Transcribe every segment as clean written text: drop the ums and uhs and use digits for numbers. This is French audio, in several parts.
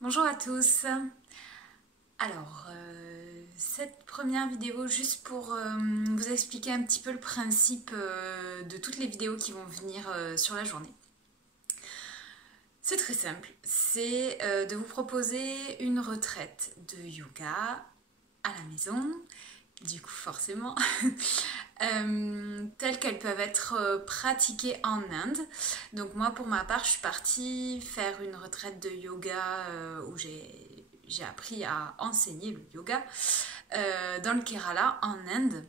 Bonjour à tous. Alors, cette première vidéo, juste pour vous expliquer un petit peu le principe de toutes les vidéos qui vont venir sur la journée. C'est très simple, c'est de vous proposer une retraite de yoga à la maison, du coup forcément, telles qu'elles peuvent être pratiquées en Inde. Donc moi pour ma part je suis partie faire une retraite de yoga où j'ai appris à enseigner le yoga dans le Kerala en Inde,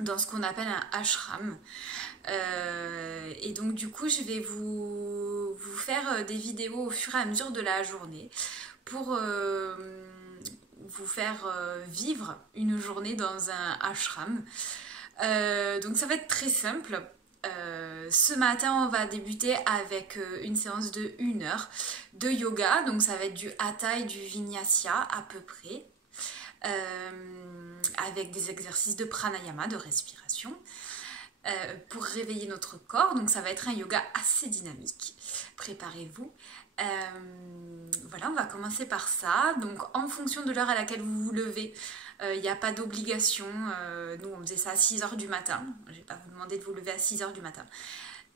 dans ce qu'on appelle un ashram. Et donc du coup je vais vous faire des vidéos au fur et à mesure de la journée pour vous faire vivre une journée dans un ashram. Donc ça va être très simple. Ce matin, on va débuter avec une séance de 1 heure de yoga. Donc ça va être du hatha et du vinyasa à peu près. Avec des exercices de pranayama, de respiration. Pour réveiller notre corps. Donc ça va être un yoga assez dynamique. Préparez-vous. Voilà, on va commencer par ça. Donc en fonction de l'heure à laquelle vous vous levez, il n'y a pas d'obligation. Nous, on faisait ça à 6 heures du matin. Je ne vais pas vous demander de vous lever à 6 heures du matin.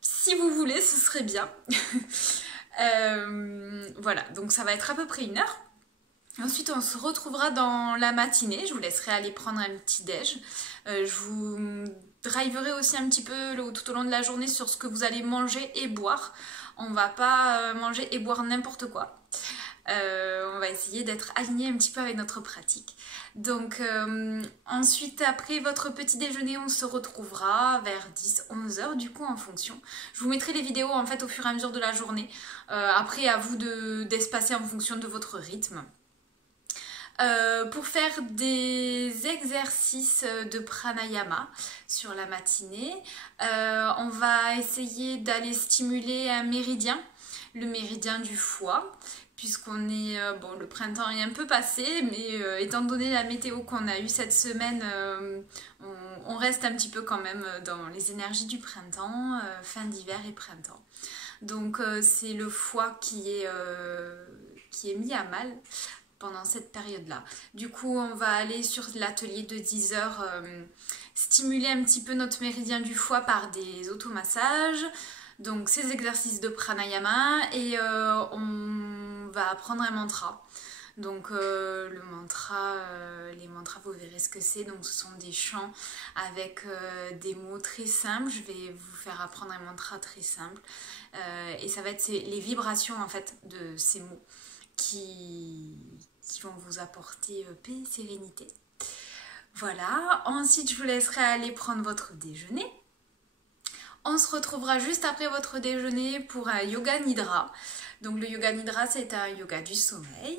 Si vous voulez, ce serait bien. Voilà, donc ça va être à peu près 1 heure. Ensuite, on se retrouvera dans la matinée. Je vous laisserai aller prendre un petit déj. Je vous driverai aussi un petit peu tout au long de la journée sur ce que vous allez manger et boire. On va pas manger et boire n'importe quoi. On va essayer d'être aligné un petit peu avec notre pratique. Donc ensuite, après votre petit déjeuner, on se retrouvera vers 10-11 heures du coup en fonction. Je vous mettrai les vidéos en fait au fur et à mesure de la journée. Après, à vous d'espacer en fonction de votre rythme. Pour faire des exercices de pranayama sur la matinée, on va essayer d'aller stimuler un méridien, le méridien du foie, puisqu'on est, bon, le printemps est un peu passé, mais étant donné la météo qu'on a eue cette semaine, on reste un petit peu quand même dans les énergies du printemps, fin d'hiver et printemps. Donc c'est le foie qui est mis à mal pendant cette période-là. Du coup, on va aller sur l'atelier de 10 heures, stimuler un petit peu notre méridien du foie par des automassages, donc ces exercices de pranayama, et on va apprendre un mantra. Donc le mantra, les mantras, vous verrez ce que c'est. Donc ce sont des chants avec des mots très simples. Je vais vous faire apprendre un mantra très simple. Et ça va être les vibrations en fait de ces mots qui vont vous apporter paix et sérénité. Voilà, ensuite je vous laisserai aller prendre votre déjeuner. On se retrouvera juste après votre déjeuner pour un yoga nidra. Donc le yoga nidra, c'est un yoga du sommeil,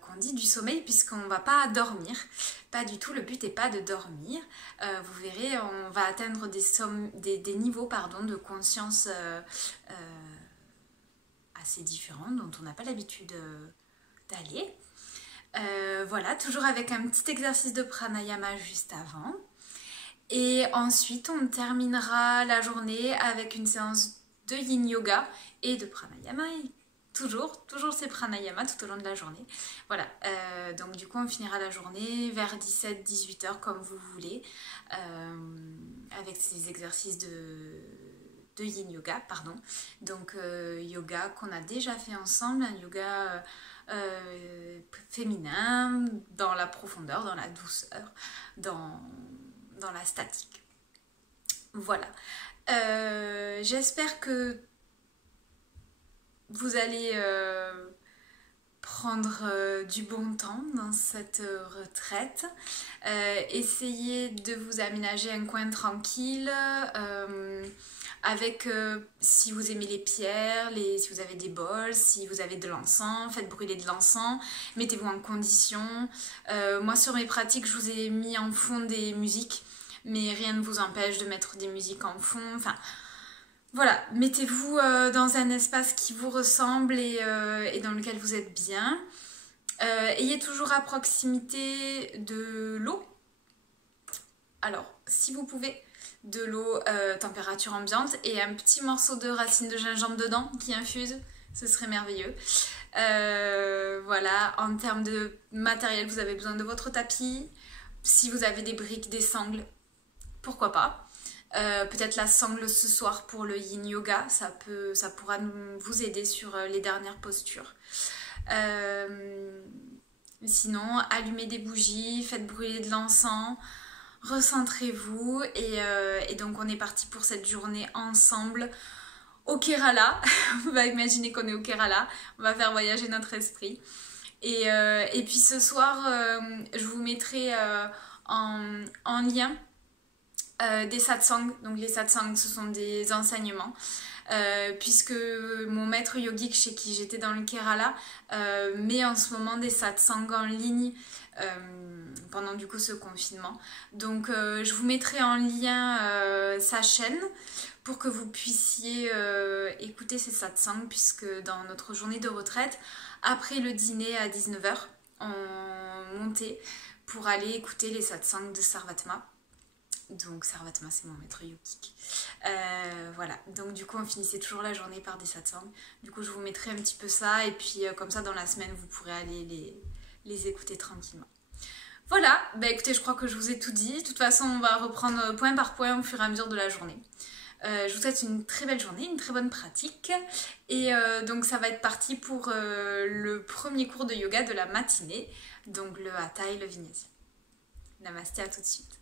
qu'on dit du sommeil puisqu'on ne va pas dormir. Pas du tout, le but n'est pas de dormir. Vous verrez, on va atteindre des niveaux de conscience assez différents dont on n'a pas l'habitude d'aller. Voilà, toujours avec un petit exercice de pranayama juste avant. Et ensuite, on terminera la journée avec une séance de yin yoga et de pranayama. Et toujours ces pranayama tout au long de la journée. Voilà, donc du coup, on finira la journée vers 17-18 heures comme vous voulez, avec ces exercices de yin yoga, pardon. Donc yoga qu'on a déjà fait ensemble, un yoga féminin, dans la profondeur, dans la douceur, dans la statique. Voilà. J'espère que vous allez prendre du bon temps dans cette retraite. Essayez de vous aménager un coin tranquille avec, si vous aimez les pierres, si vous avez des bols, si vous avez de l'encens, faites brûler de l'encens, mettez-vous en condition. Moi sur mes pratiques, je vous ai mis en fond des musiques, mais rien ne vous empêche de mettre des musiques en fond. Enfin, voilà, mettez-vous dans un espace qui vous ressemble et dans lequel vous êtes bien. Ayez toujours à proximité de l'eau. Alors, si vous pouvez, de l'eau température ambiante et un petit morceau de racine de gingembre dedans qui infuse, ce serait merveilleux. Voilà, en termes de matériel, vous avez besoin de votre tapis. Si vous avez des briques, des sangles, pourquoi pas. Peut-être la sangle ce soir pour le yin yoga, ça pourra vous aider sur les dernières postures. Sinon, allumez des bougies, faites brûler de l'encens, recentrez-vous et donc on est parti pour cette journée ensemble au Kerala. On va imaginer qu'on est au Kerala, on va faire voyager notre esprit. Et puis ce soir, je vous mettrai en lien des satsangs. Donc les satsangs, ce sont des enseignements. Puisque mon maître yogique chez qui j'étais dans le Kerala met en ce moment des satsangs en ligne pendant du coup ce confinement. Donc je vous mettrai en lien sa chaîne pour que vous puissiez écouter ces satsangs, puisque dans notre journée de retraite, après le dîner à 19h, on montait pour aller écouter les satsangs de Sarvatma. Donc Sarvatma, c'est mon maître yogique. Voilà, donc du coup on finissait toujours la journée par des satsangs. Du coup je vous mettrai un petit peu ça, et puis comme ça dans la semaine vous pourrez aller les écouter tranquillement. Voilà, bah écoutez, je crois que je vous ai tout dit. De toute façon on va reprendre point par point au fur et à mesure de la journée. Je vous souhaite une très belle journée, une très bonne pratique. Et donc ça va être parti pour le premier cours de yoga de la matinée, donc le Hatha et le Vinyasa. Namasté, à tout de suite.